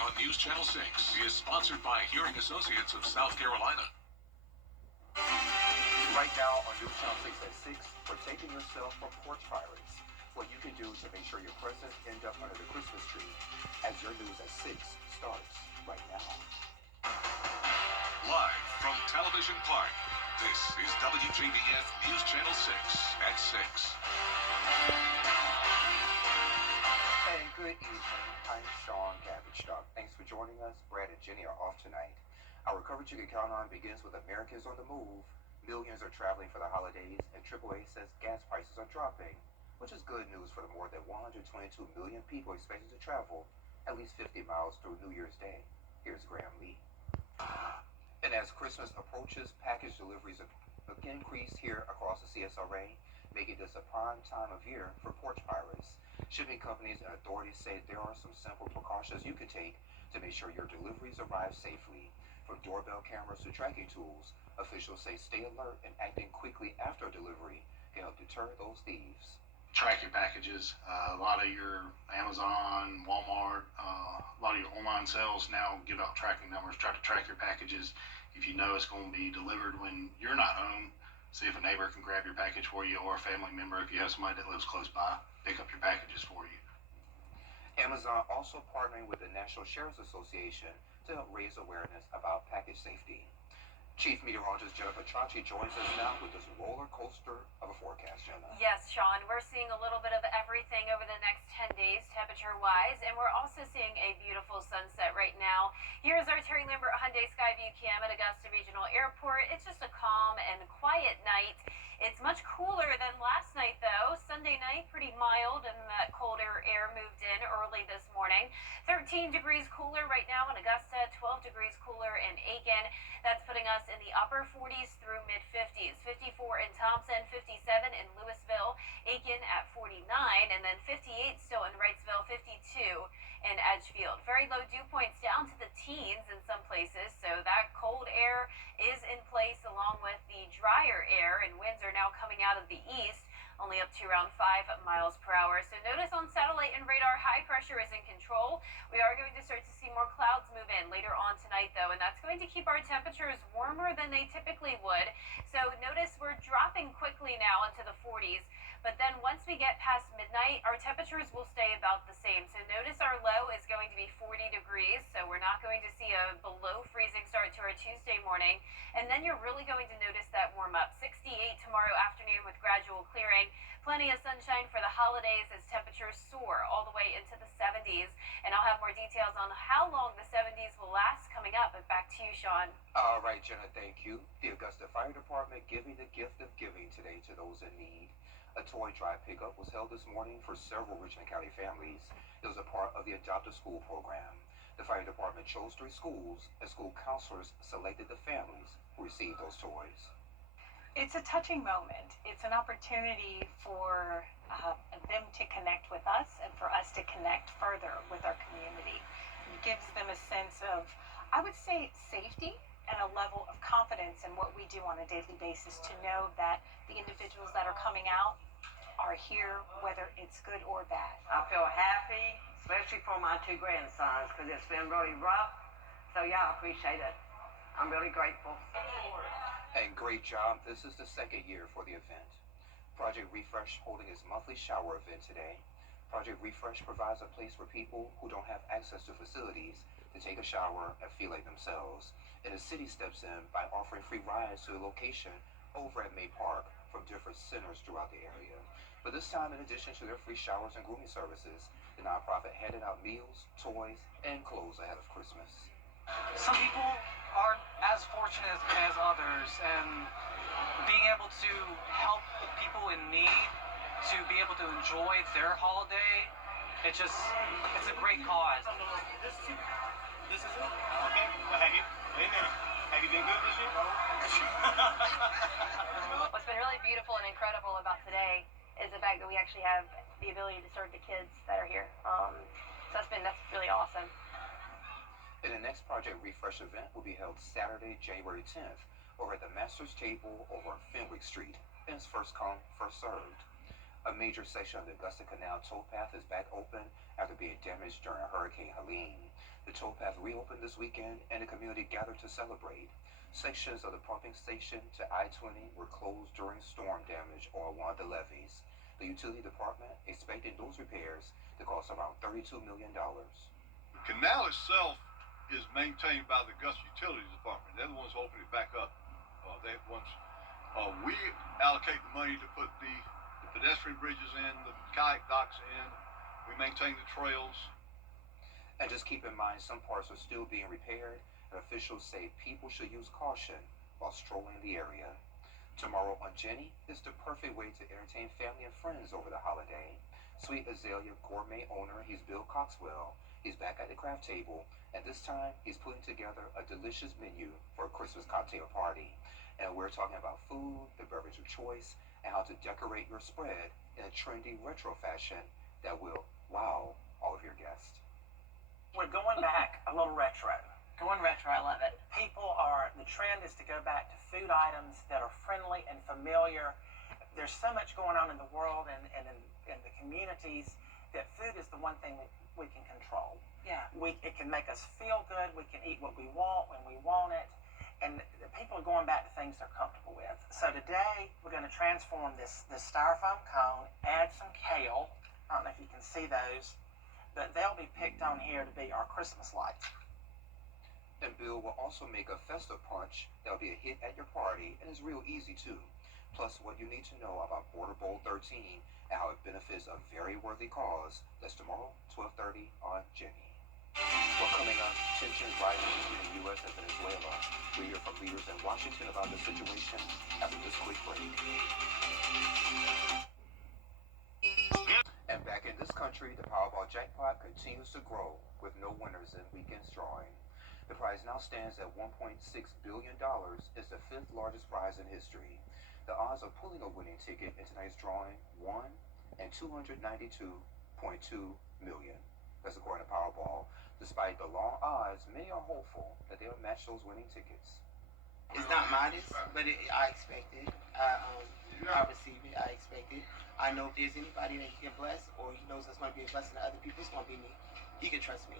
on News Channel 6 is sponsored by Hearing Associates of South Carolina. Right now on News Channel 6 at 6, protecting yourself from porch pirates. What you can do to make sure your presents end up under the Christmas tree as your News at 6 starts right now. Live from Television Park, this is WJBF News Channel 6 at 6. And good evening. I'm Sean Cabbage Stock. Thanks for joining us. Brad and Jenny are off tonight. Our coverage you can count on begins with Americans on the move. Millions are traveling for the holidays, and AAA says gas prices are dropping, which is good news for the more than 122 million people expected to travel at least 50 miles through New Year's Day. Here's Graham Lee. And as Christmas approaches, package deliveries increase here across the CSRA, making this a prime time of year for porch pirates. Shipping companies and authorities say there are some simple precautions you can take to make sure your deliveries arrive safely. From doorbell cameras to tracking tools, officials say stay alert and acting quickly after delivery can help deter those thieves. Track your packages. A lot of your Amazon, Walmart, a lot of your online sales now give out tracking numbers. Try to track your packages. If you know it's going to be delivered when you're not home, see if a neighbor can grab your package for you, or a family member, if you have somebody that lives close by, pick up your packages for you. Amazon also partnering with the National Sheriff's Association to help raise awareness about package safety. Chief Meteorologist Jennifer Chachi joins us now with this roller coaster of a forecast, Jenna. Yes, Sean, we're seeing a little bit of everything over the next 10 days, temperature-wise, and we're also seeing a beautiful sunset right now. Here's our Terry Lambert Hyundai Skyview Cam at Augusta Regional Airport. It's just a calm and quiet night. It's much cooler than last night, though. Sunday night, pretty mild, and that colder air moved in early this morning. 13 degrees cooler right now in Augusta, 12 degrees cooler in Aiken. That's putting us in the upper 40s through mid-50s. 54 in Thompson, 57 in Louisville, Aiken at 49, and then 58 still in Wrightsville, 52 in Edgefield. Very low dew points down to the teens in some places, so that cold air is in place along with the drier air, and winds are now coming out of the east, only up to around 5 miles per hour. So notice on satellite and radar, high pressure is in control. We are going to start to see more clouds move in later on tonight, though, and that's going to keep our temperatures warmer than they typically would. So notice we're dropping quickly now into the 40s, but then once we get past midnight, our temperatures will stay about the same. So notice our low is going to be 40 degrees, so we're not going to see a below freezing start to our Tuesday morning. And then you're really going to notice that warm up. 68 tomorrow afternoon with gradual clearing. Plenty of sunshine for the holidays as temperatures soar all the way into the 70s. And I'll have more details on how long the 70s will last coming up. But back to you, Sean. All right, Jenna, thank you. The Augusta Fire Department giving the gift of giving today to those in need. A toy drive pickup was held this morning for several Richland County families. It was a part of the Adopt a School program. The fire department chose 3 schools, and school counselors selected the families who received those toys. It's a touching moment. It's an opportunity for them to connect with us and for us to connect further with our community. It gives them a sense of, I would say, safety and a level of confidence in what we do on a daily basis, to know that the individuals that are coming out are here, whether it's good or bad. I feel happy, especially for my 2 grandsons, because it's been really rough. So yeah, I appreciate it. I'm really grateful. And great job. This is the 2nd year for the event. Project Refresh holding its monthly shower event today. Project Refresh provides a place for people who don't have access to facilities to take a shower and feel like themselves. And the city steps in by offering free rides to a location over at May Park from different centers throughout the area. But this time, in addition to their free showers and grooming services, the nonprofit handed out meals, toys, and clothes ahead of Christmas. Some people aren't as fortunate as others, and being able to help people in need to be able to enjoy their holiday, it's a great cause. This is it? Okay. Well, have you been good this year? What's been really beautiful and incredible about today is the fact that we actually have the ability to serve the kids that are here. So that's really awesome. And the next Project Refresh event will be held Saturday, January 10th, over at the Master's Table over on Fenwick Street. And it's first come, first served. A major section of the Augusta Canal towpath is back open after being damaged during Hurricane Helene. The The towpath reopened this weekend and the community gathered to celebrate. Sections of the pumping station to I-20 were closed during storm damage on one of the levees. The utility department expected those repairs to cost around $32 million. The canal itself is maintained by the Augusta Utilities Department. They're the ones opening it back up. We allocate the money to put the pedestrian bridges in, the kayak docks in. We maintain the trails. And just keep in mind, some parts are still being repaired, and officials say people should use caution while strolling the area. Tomorrow on Jenny is the perfect way to entertain family and friends over the holiday. Sweet Azalea Gourmet owner, he's Bill Coxwell. He's back at the craft table, and this time he's putting together a delicious menu for a Christmas cocktail party. And we're talking about food, the beverage of choice, and how to decorate your spread in a trendy retro fashion that will wow all of your guests. We're going back a little retro. Going retro, I love it. The trend is to go back to food items that are friendly and familiar. There's so much going on in the world and in the communities that food is the one thing that we can control. Yeah. It can make us feel good. We can eat what we want when we want it. And the people are going back to things they're comfortable with. So today, we're going to transform this styrofoam cone, add some kale. I don't know if you can see those, but they'll be picked on here to be our Christmas lights. And Bill will also make a festive punch that'll be a hit at your party, and it's real easy too. Plus, what you need to know about Border Bowl 13 and how it benefits a very worthy cause. That's tomorrow, 12:30 on Jenny. Well, coming up, tensions rising between the U.S. and Venezuela. We hear from leaders in Washington about the situation after this quick break. And back in this country, the Powerball jackpot continues to grow with no winners in weekend's drawing. The prize now stands at $1.6 billion. It's the fifth largest prize in history. The odds of pulling a winning ticket in tonight's drawing, 1 in 292.2 million. That's according to Powerball. Despite the long odds, many are hopeful that they'll match those winning tickets. It's not modest, but I expect it. I receive it. I expect it. I know if there's anybody that he can bless, or he knows that's going to be a blessing to other people, it's going to be me. He can trust me.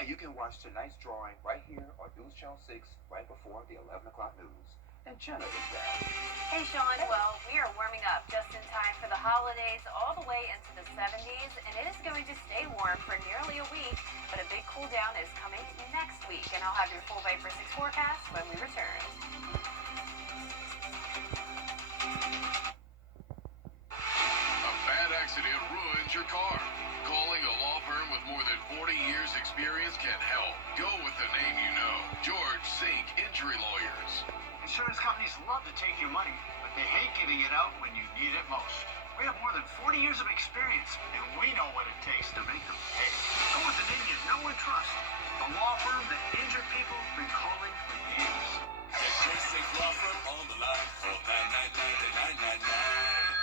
And you can watch tonight's drawing right here on News Channel 6 right before the 11 o'clock news. And Jenna is back. Hey, Sean. Well, we are warming up just in time for the holidays, all the way into the 70s, and it is going to stay warm for nearly a week, but a big cool down is coming next week, and I'll have your full Viper 6 forecast when we return. A bad accident ruins your car. Calling a law firm with more than 40 years experience can help. Go with the name you know. George Sink Injury Lawyers. Insurance companies love to take your money, but they hate giving it out when you need it most. We have more than 40 years of experience, and we know what it takes to make them pay. Go with the name you know and trust. The law firm that injured people have been calling for years. Get your safe law firm on the line for 999-999.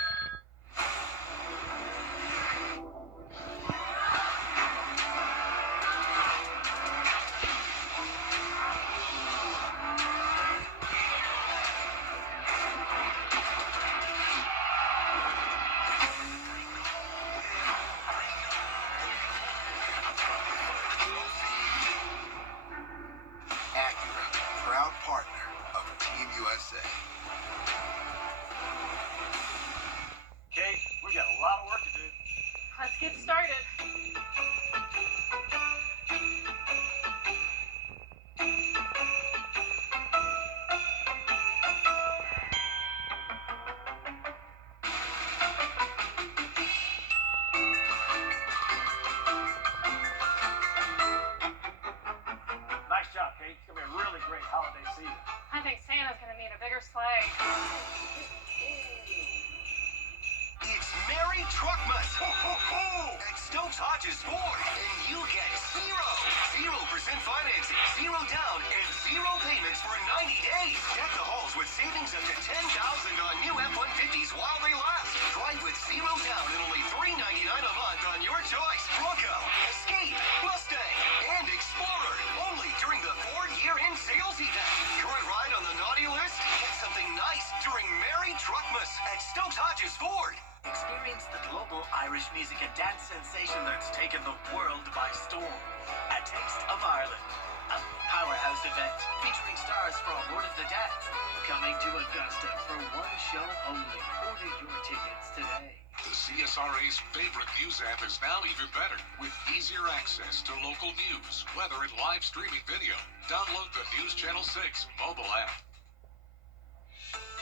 Okay, we got a lot of work to do. Let's get started. Nice job, Kate. It's going to be a really great holiday season. I think Santa's gonna need a bigger sleigh. It's Merry Truckmas at Stokes Hodges Ford, and you get 0% financing, 0 down, and 0 payments for 90 days. Deck the halls with savings up to $10,000 on new F-150s while they last. Drive with 0 down and only $399 a month on your choice. Bronco, Escape, Mustang, and Explorer. Only during the Ford year-end sales event. Current ride on the naughty list? Get something nice during Merry Truckmas at Stokes Hodges Ford. Experience the global Irish music and dance sensation that's taken the world by storm at Taste of Ireland, a powerhouse event featuring stars from Lord of the Dance, coming to Augusta for one show only. Order your tickets today. The CSRA's favorite news app is now even better with easier access to local news, weather, and live streaming video. Download the News Channel 6 mobile app.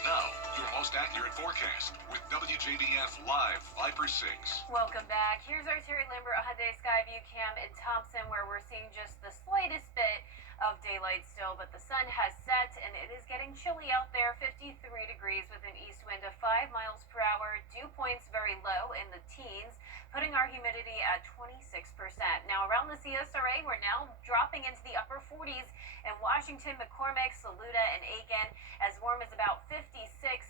Now, your most accurate forecast with WJBF Live Viper 6. Welcome back. Here's our Terry Lambert Hyundai Skyview cam in Thompson, where we're seeing just the slightest bit of daylight still, but the sun has set and it is getting chilly out there. 53 degrees with an east wind of 5 miles per hour. Dew points very low in the teens, putting our humidity at 26%. Now around the CSRA, we're now dropping into the upper 40s in Washington, McCormick, Saluda, and Aiken, as warm as about 56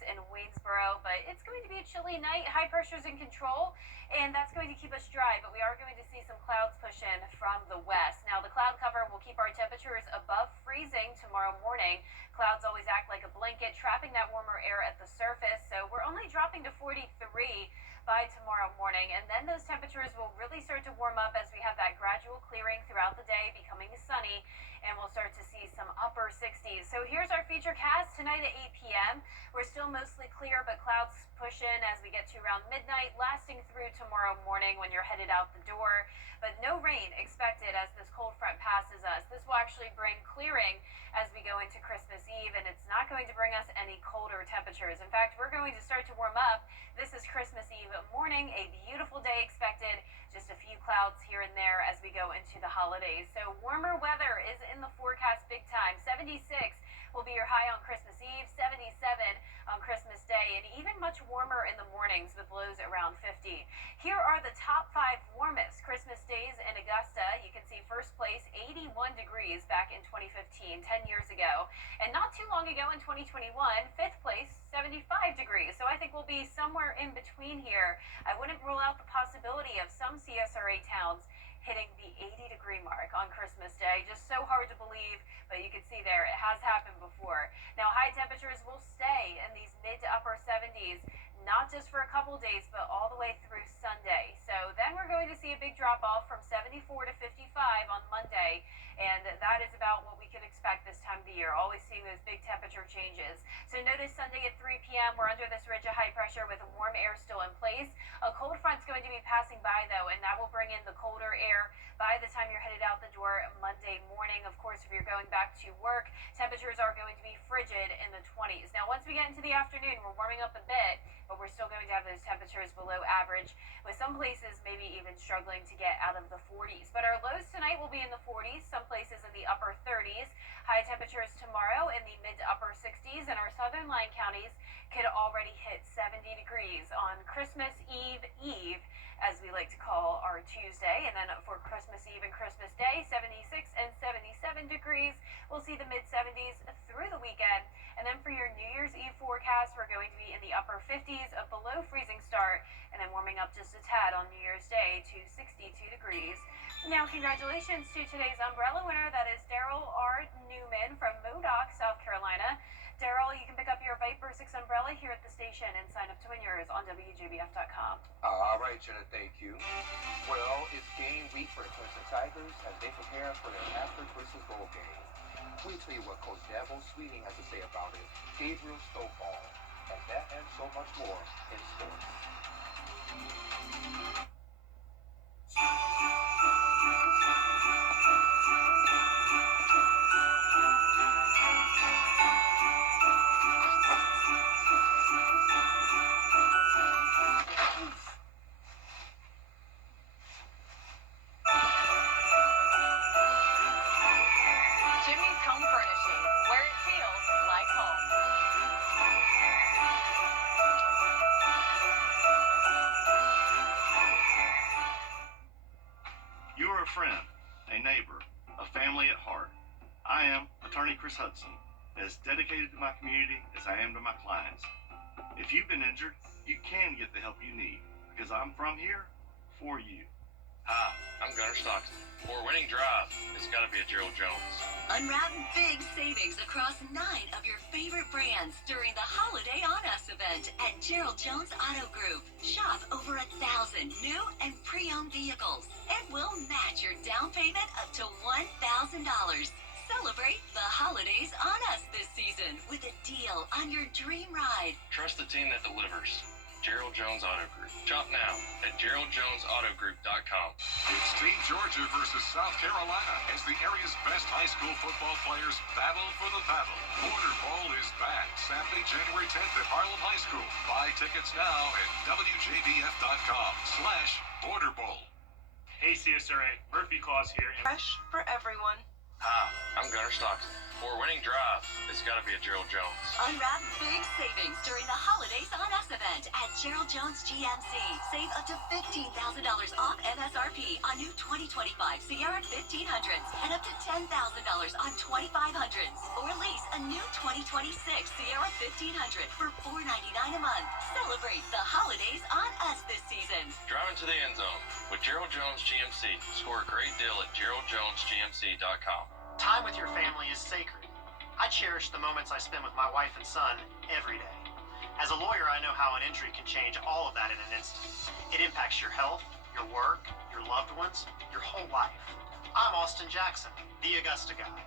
in Waynesboro. But it's going to be a chilly night. High pressure's in control, and that's going to keep us dry, but we are going to see some clouds push in from the west. Now the cloud cover will keep our temperatures above freezing tomorrow morning. Clouds always act like a blanket, trapping that warmer air at the surface, so we're only dropping to 43 by tomorrow morning, and then those temperatures will really start to warm up as we have that gradual clearing throughout the day, becoming sunny, and we'll start to see some upper 60s. So here's our feature cast tonight at 8 p.m. We're still mostly clear, but clouds push in as we get to around midnight, lasting through tomorrow morning when you're headed out the door. But no rain expected as this cold front passes us. This will actually bring clearing as we go into Christmas Eve, and it's not going to bring us any colder temperatures. In fact, we're going to start to warm up. This is Christmas Eve morning, a beautiful day expected. Just a few clouds here and there as we go into the holidays. So warmer weather is in the forecast big time. 76 will be your high on Christmas Eve, 77 on Christmas Day, and even much warmer in the mornings with lows around 50. Here are the top 5 warmest Christmas days in Augusta. You can see first place, 81 degrees back in 2015, 10 years ago. And not too long ago in 2021, fifth place, 75 degrees. So I think we'll be somewhere in between here. I wouldn't rule out the possibility of some CSRA towns hitting the 80-degree mark on Christmas Day. Just so hard to believe, but you can see there, it has happened before. Now, high temperatures will stay in these mid to upper 70s, not just for a couple days, but all the way through Sunday. So then we're going to see a big drop-off from 74 to 55 on Monday, and that is about what we can expect this time of the year, always seeing those big temperature changes. So notice Sunday at 3 p.m., we're under this ridge of high pressure with warm air still in place. A cold front's going to be passing by, though, and that will bring in the colder air by the time you're headed out the door Monday morning. Of course, if you're going back to work, temperatures are going to be frigid in the 20s. Now, once we get into the afternoon, we're warming up a bit, but we're still going to have those temperatures below average, with some places maybe even struggling to get out of the 40s. But our lows tonight will be in the 40s, some places in the upper 30s. High temperatures tomorrow in the mid to upper 60s, and our southern line counties could already hit 70 degrees on Christmas Eve, as we like to call our Tuesday. And then for Christmas Eve and Christmas Day, 76 and 77 degrees. We'll see the mid-70s through the weekend. And then for your New Year's Eve forecast, we're going to be in the upper 50s, a below freezing start, and then warming up just a tad on New Year's Day to 62 degrees. Now, congratulations to today's umbrella winner. That is Daryl R. Newman from Modoc, South Carolina. Daryl, you can pick up your Viper 6 umbrella here at the station and sign up to win yours on WJBF.com. All right, Jenna, thank you. Well, it's game week for the Clemson Tigers as they prepare for their Masters versus Bowl game. We'll tell you what Coach Dabo Sweeting has to say about it, Gabriel Stovall, and that and so much more in sports. Jimmy's Home Furnishings, where it feels like home. You are a friend, a neighbor, a family at heart. I am Attorney Chris Hudson, as dedicated to my community as I am to my clients. If you've been injured, you can get the help you need, because I'm from here for you. Hi, I'm Gunnar Stockton. For a winning drive, it's got to be a Gerald Jones. Unwrap big savings across 9 of your favorite brands during the Holiday On Us event at Gerald Jones Auto Group. Shop over 1,000 new and pre-owned vehicles and we'll match your down payment up to $1,000. Celebrate the holidays on us this season with a deal on your dream ride. Trust the team that delivers. Gerald Jones Auto Group. Shop now at GeraldJonesAutoGroup.com. It's Team Georgia versus South Carolina as the area's best high school football players battle for the battle. Border Bowl is back Saturday, January 10th at Harlem High School. Buy tickets now at WJBF.com/Border Bowl. Hey CSRA, Murphy Claus here. Fresh for everyone. Hi, I'm Gunnar Stockton. For a winning drive, it's got to be a Gerald Jones. Unwrap big savings during the Holidays On Us event at Gerald Jones GMC. Save up to $15,000 off MSRP on new 2025 Sierra 1500s and up to $10,000 on 2500s. Or lease a new 2026 Sierra 1500 for $499 a month. Celebrate the Holidays On Us this season. Driving to the end zone with Gerald Jones GMC. Score a great deal at GeraldJonesGMC.com. Time with your family is sacred. I cherish the moments I spend with my wife and son every day. As a lawyer, I know how an injury can change all of that in an instant. It impacts your health, your work, your loved ones, your whole life. I'm Austin Jackson, the Augusta guy.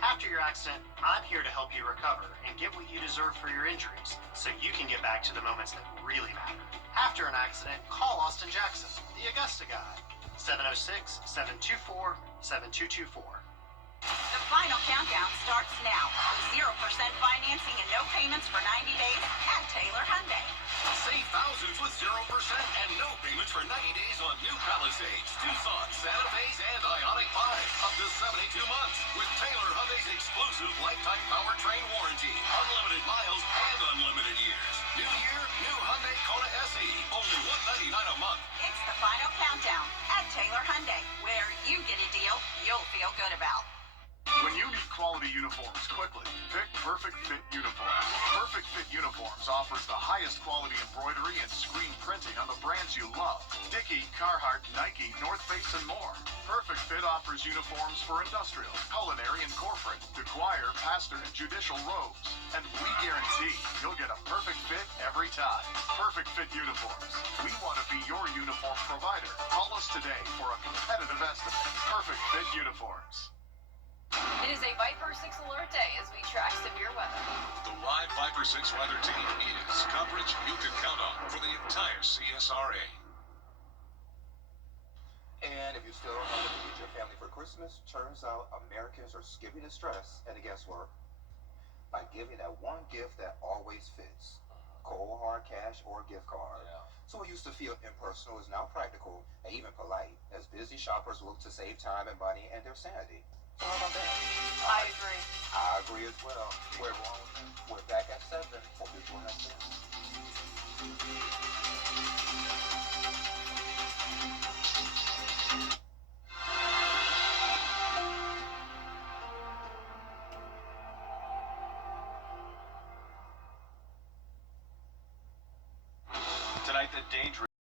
After your accident, I'm here to help you recover and get what you deserve for your injuries so you can get back to the moments that really matter. After an accident, call Austin Jackson, the Augusta guy. 706-724-7224. The final countdown starts now. 0% financing and no payments for 90 days at Taylor Hyundai. Save thousands with 0% and no payments for 90 days on new Palisades, Tucson, Santa Fe's, and Ioniq 5. Up to 72 months with Taylor Hyundai's exclusive lifetime powertrain warranty. Unlimited miles and unlimited years. New year, new Hyundai Kona SE. Only $199 a month. It's the final countdown at Taylor Hyundai, where you get a deal you'll feel good about. When you need quality uniforms quickly, pick Perfect Fit Uniforms. Perfect Fit Uniforms offers the highest quality embroidery and screen printing on the brands you love. Dickie, Carhartt, Nike, North Face, and more. Perfect Fit offers uniforms for industrial, culinary, and corporate, to choir, pastor, and judicial robes. And we guarantee you'll get a perfect fit every time. Perfect Fit Uniforms. We want to be your uniform provider. Call us today for a competitive estimate. Perfect Fit Uniforms. It is a Viper 6 alert day as we track severe weather. The live Viper 6 weather team is coverage you can count on for the entire CSRA. And if you still don't know what to get your family for Christmas, turns out Americans are skipping the stress and the guesswork by giving that one gift that always fits. Cold hard cash or gift card. So what used to feel impersonal is now practical and even polite as busy shoppers look to save time and money and their sanity. So how about that? I agree. I agree as well. We're wrong with that.